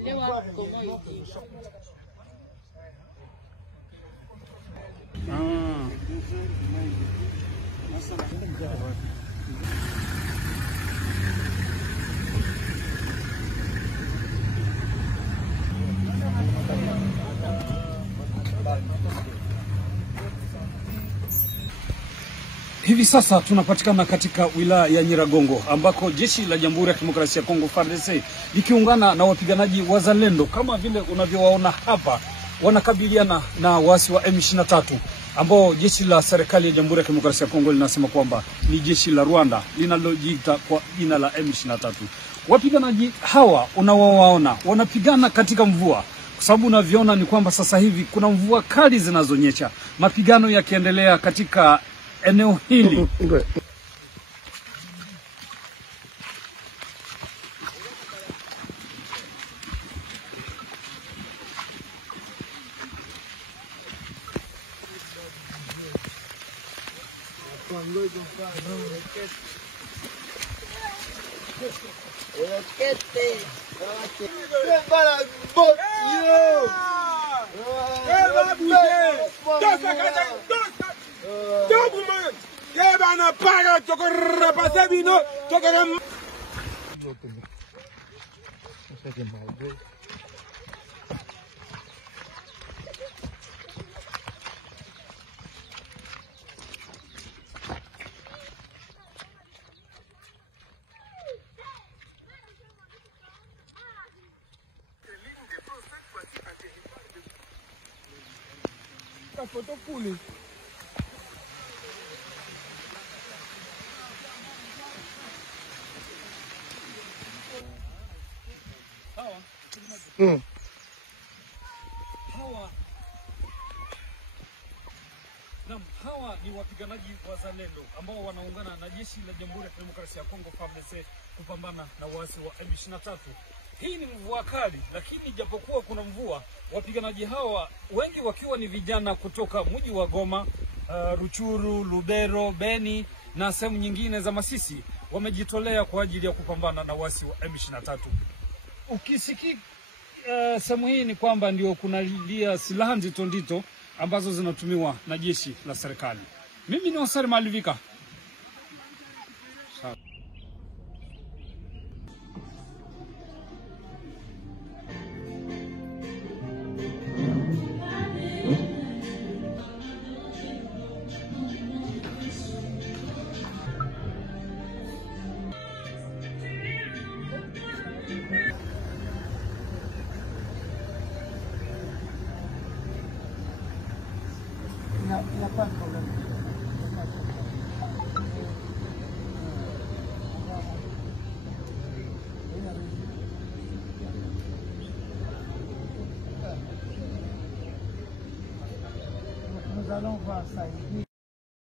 kuelewa Kongo hii. Hivi sasa tunapatikana katika wilaya ya Nyiragongo ambako jeshi la Jamhuri ya Kidemokrasia ya Kongo FARDC likiungana na wapiganaji wazalendo kama vile unavyowaona hapa wanakabiliana na waasi wa M23 ambao jeshi la serikali ya Jamhuri ya Kidemokrasia ya Kongo linasema kwamba ni jeshi la Rwanda linalojiita kwa jina la M23. Wapiganaji hawa unaowaona wanapigana katika mvua. Kwa sababu unavyoona ni kwamba sasa hivi kuna mvua kali zinazonyesha. Mapigano yakiendelea katika eneo hili. Foto puli. Hawa ni wapiganaji wazalendo ambao wanaungana na jeshi la Jamhuri ya Kidemokrasia ya Kongo FARDC kupambana na waasi wa M23. Hii ni mvua kali, lakini japokuwa kuna mvua, wapiganaji hawa wengi wakiwa ni vijana kutoka mji wa Goma, Ruchuru, Lubero, Beni na sehemu nyingine za Masisi wamejitolea kwa ajili ya kupambana na waasi wa M23. Ukisikia sehemu hii ni kwamba ndio kunalia silaha nzito ambazo zinatumiwa na jeshi la serikali. Mimi ni Oscar Malivika. Il n'y a pas de problème. Nous allons voir ça ici.